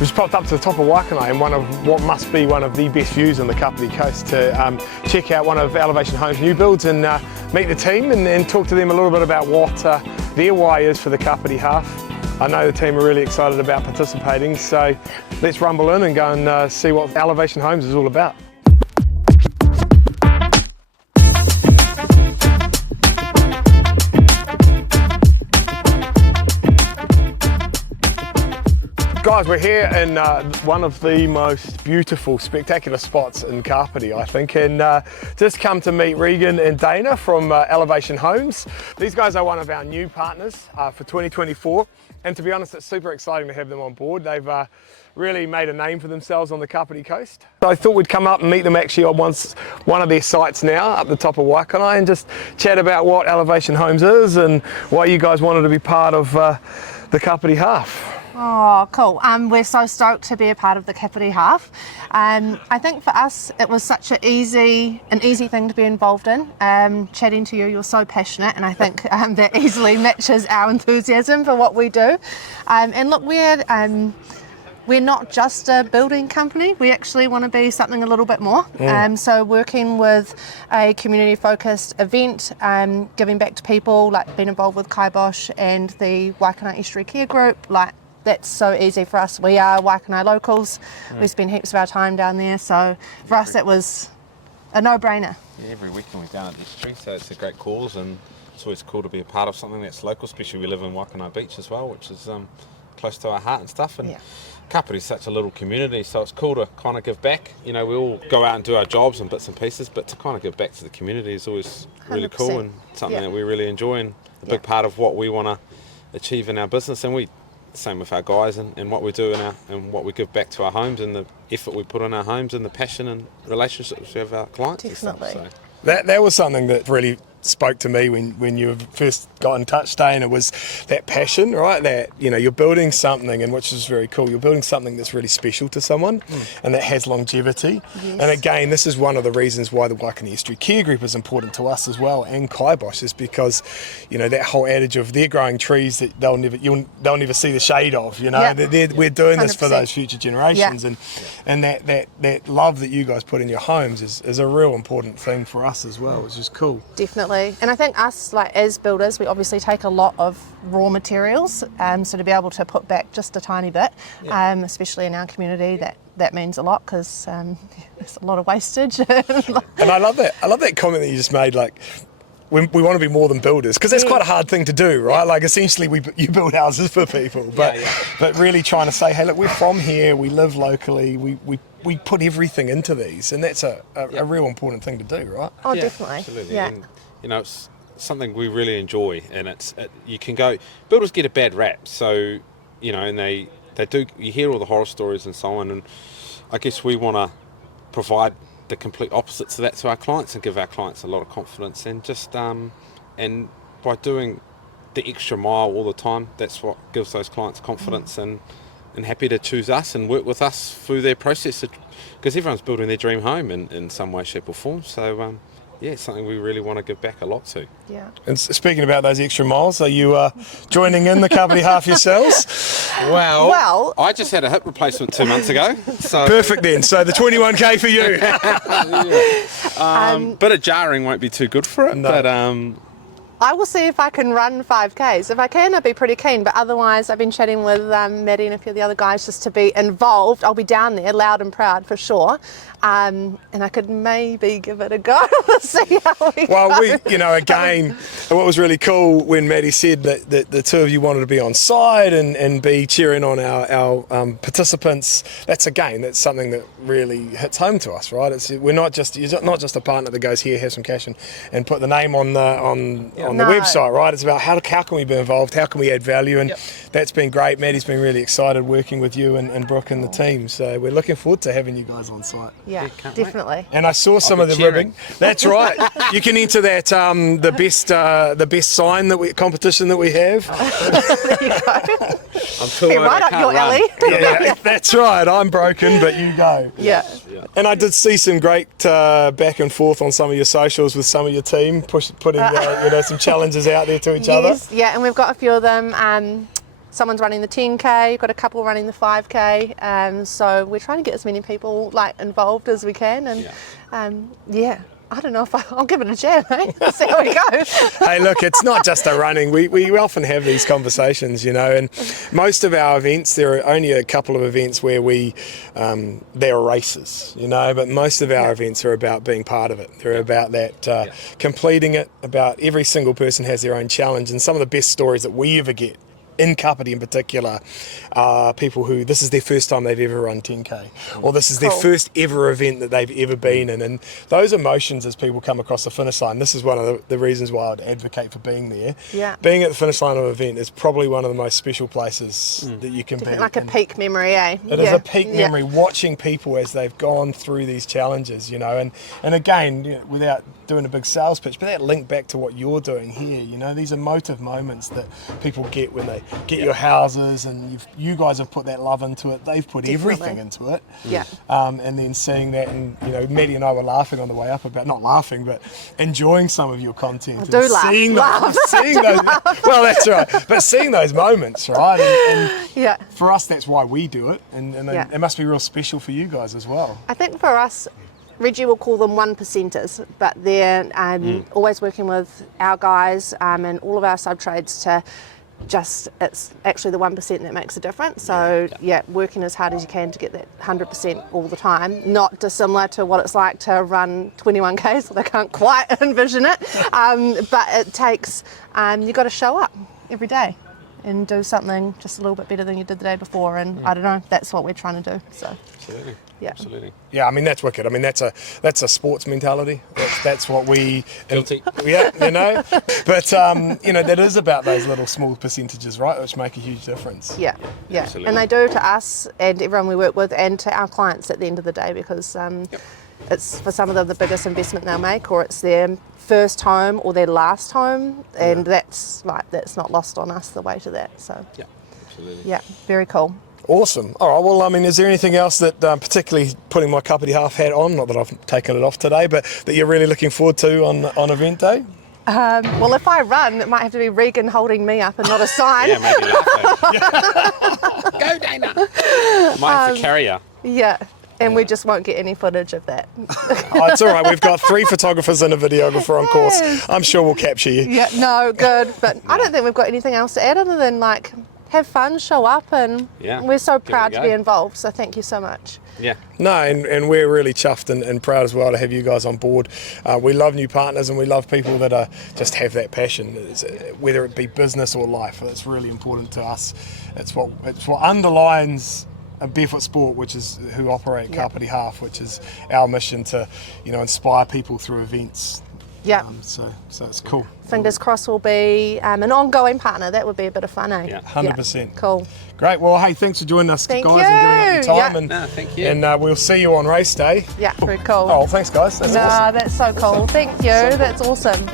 just popped up to the top of Waikanae and one of what must be one of the best views on the Kapiti coast to check out one of Elevation Homes' new builds and meet the team and talk to them a little bit about what their why is for the Kapiti half. I know the team are really excited about participating, so let's rumble in and go and see what Elevation Homes is all about. Guys, we're here in one of the most beautiful, spectacular spots in Kapiti, I think, and just come to meet Regan and Dayna from Elevation Homes. These guys are one of our new partners for 2024, and to be honest, it's super exciting to have them on board. They've really made a name for themselves on the Kapiti coast. So I thought we'd come up and meet them actually on one of their sites now, up the top of Waikanae, and just chat about what Elevation Homes is and why you guys wanted to be part of the Kapiti half. Oh, cool. We're so stoked to be a part of the Kapiti half. I think for us, it was such an easy thing to be involved in. Chatting to you, you're so passionate, and I think that easily matches our enthusiasm for what we do. And look, we're not just a building company, we actually want to be something a little bit more. So working with a community-focused event, giving back to people, like being involved with Kibosh and the Waikanae Estuary Care Group, like that's so easy for us. We are Waikanae locals, we spend heaps of our time down there, so for us it was a no-brainer. Yeah, every weekend we're down at the estuary, so it's a great cause and it's always cool to be a part of something that's local, especially we live in Waikanae Beach as well, which is close to our heart and stuff. And Kapiti's such a little community, so it's cool to kind of give back. You know, we all go out and do our jobs and bits and pieces, but to kind of give back to the community is always really 100%. cool and something that we really enjoy and a big part of what we want to achieve in our business. And same with our guys and what we do and what we give back to our homes and the effort we put in our homes and the passion and relationships we have with our clients. Definitely. And stuff, so. That was something that really spoke to me when you first got in touch, Dayna, was that passion, right? That, you know, you're building something, and which is very cool, you're building something that's really special to someone and that has longevity. Yes. And again, this is one of the reasons why the Waikanae Estuary Care Group is important to us as well, and Kibosh, is because, you know, that whole adage of they're growing trees that they'll never see the shade of, you know. We're doing this for 100%. those future generations, and that love that you guys put in your homes is a real important thing for us as well, which is cool. Definitely. And I think us, like as builders, we obviously take a lot of raw materials, so to be able to put back just a tiny bit, especially in our community, that means a lot, because there's a lot of wastage. And I love that comment that you just made, like, we want to be more than builders, because that's quite a hard thing to do, right? Like, essentially you build houses for people, but really trying to say, hey, look, we're from here, we live locally, we put everything into these, and that's a real important thing to do, right? Oh, definitely. Absolutely. Yeah. And, you know, it's something we really enjoy, and you can go. Builders get a bad rap, so you know, and they do. You hear all the horror stories and so on, and I guess we want to provide the complete opposite to that to our clients and give our clients a lot of confidence, and just and by doing the extra mile all the time, that's what gives those clients confidence and happy to choose us and work with us through their process, because everyone's building their dream home in some way, shape or form. So it's something we really want to give back a lot to. Yeah. And speaking about those extra miles, are you joining in the Kapiti half yourselves? Well, I just had a hip replacement 2 months ago. So Perfect then. So the 21k for you. Bit of jarring won't be too good for it, No. but I will see if I can run 5Ks. If I can, I'd be pretty keen, but otherwise I've been chatting with Maddie and a few of the other guys just to be involved. I'll be down there, loud and proud for sure, and I could maybe give it a go. See how we go. Again, what was really cool when Maddie said that the two of you wanted to be on side and be cheering on our participants, that's something that really hits home to us, right? You're not just a partner that goes here, have some cash and put the name on the website, right? It's about how can we be involved, how can we add value, and that's been great. Maddie's been really excited working with you and Brooke and the team, so we're looking forward to having you guys on site. Yeah, definitely. And I saw some of the ribbing. That's right. You can enter that the best sign competition that we have. There you go. I'm too old, Right I up can't your run. alley. Yeah, that's right. I'm broken, but you go. Yeah. And I did see some great back and forth on some of your socials with some of your team, putting some challenges out there to each other. Yeah, and we've got a few of them someone's running the 10K, got a couple running the 5K, so we're trying to get as many people like involved as we can, and yeah. I don't know if I'll give it a jam, eh? See how it goes. Hey, look, it's not just a running. We often have these conversations, you know, and most of our events, there are only a couple of events where there are races, you know, but most of our events are about being part of it. They're about that, completing it, about every single person has their own challenge, and some of the best stories that we ever get in Kapiti in particular, people who this is their first time they've ever run 10K, or this is their first ever event that they've ever been in, and those emotions as people come across the finish line, this is one of the reasons why I'd advocate for being there. Yeah. Being at the finish line of an event is probably one of the most special places that you can be. Like a peak memory, eh? It is a peak memory, watching people as they've gone through these challenges, you know, and again, you know, without doing a big sales pitch, but that link back to what you're doing here, you know, these emotive moments that people get when they get your houses, and you guys have put that love into it, they've put everything into it, and then seeing that, and you know, Maddie and I were laughing on the way up about, not laughing, but enjoying some of your content, I do laugh. Seeing those well, that's right, but seeing those moments, right, and for us that's why we do it, and it must be real special for you guys as well. I think for us, Reggie will call them 1%ers, but they're always working with our guys and all of our sub-trades to it's actually the 1% that makes a difference. So working as hard as you can to get that 100% all the time, not dissimilar to what it's like to run 21Ks, so they can't quite envision it, but it takes, you've got to show up every day and do something just a little bit better than you did the day before, and I don't know, that's what we're trying to do. So Absolutely. Yeah. Absolutely. Yeah, I mean that's wicked. I mean that's a sports mentality. That's what we Guilty. Yeah, you know. But you know, that is about those little small percentages, right, which make a huge difference. Yeah. Absolutely. And they do to us and everyone we work with, and to our clients at the end of the day, because it's for some of them the biggest investment they'll make, or it's their first home or their last home, and that's not lost on us, the weight of that. So Yeah, absolutely. yeah, very cool. Awesome. All right. Well, I mean, is there anything else that, particularly putting my Kapiti half hat on, not that I've taken it off today, but that you're really looking forward to on event day? Well, if I run, it might have to be Regan holding me up and not a sign. Yeah, maybe laughing. Go, Dayna. Might have to carry her. Yeah. And we just won't get any footage of that. Oh, it's all right. We've got 3 photographers and a videographer on course. I'm sure we'll capture you. Yeah, no, good. But I don't think we've got anything else to add other than like have fun, show up, and we're so proud to be involved. So thank you so much. Yeah. No, and we're really chuffed and proud as well to have you guys on board. We love new partners, and we love people that just have that passion, whether it be business or life. It's really important to us. It's what underlines a barefoot sport, which is who operate Kapiti Half, which is our mission to, you know, inspire people through events. Yeah. So it's cool. Fingers crossed we'll be an ongoing partner. That would be a bit of fun, eh? Yeah. 100%. Cool. Great. Well, hey, thanks for joining us, Thank guys, you. and giving up your time. Yeah. Thank you. And we'll see you on race day. Yeah, very cool. Oh, thanks, guys. That's awesome. That's so cool. Thank you. That's awesome.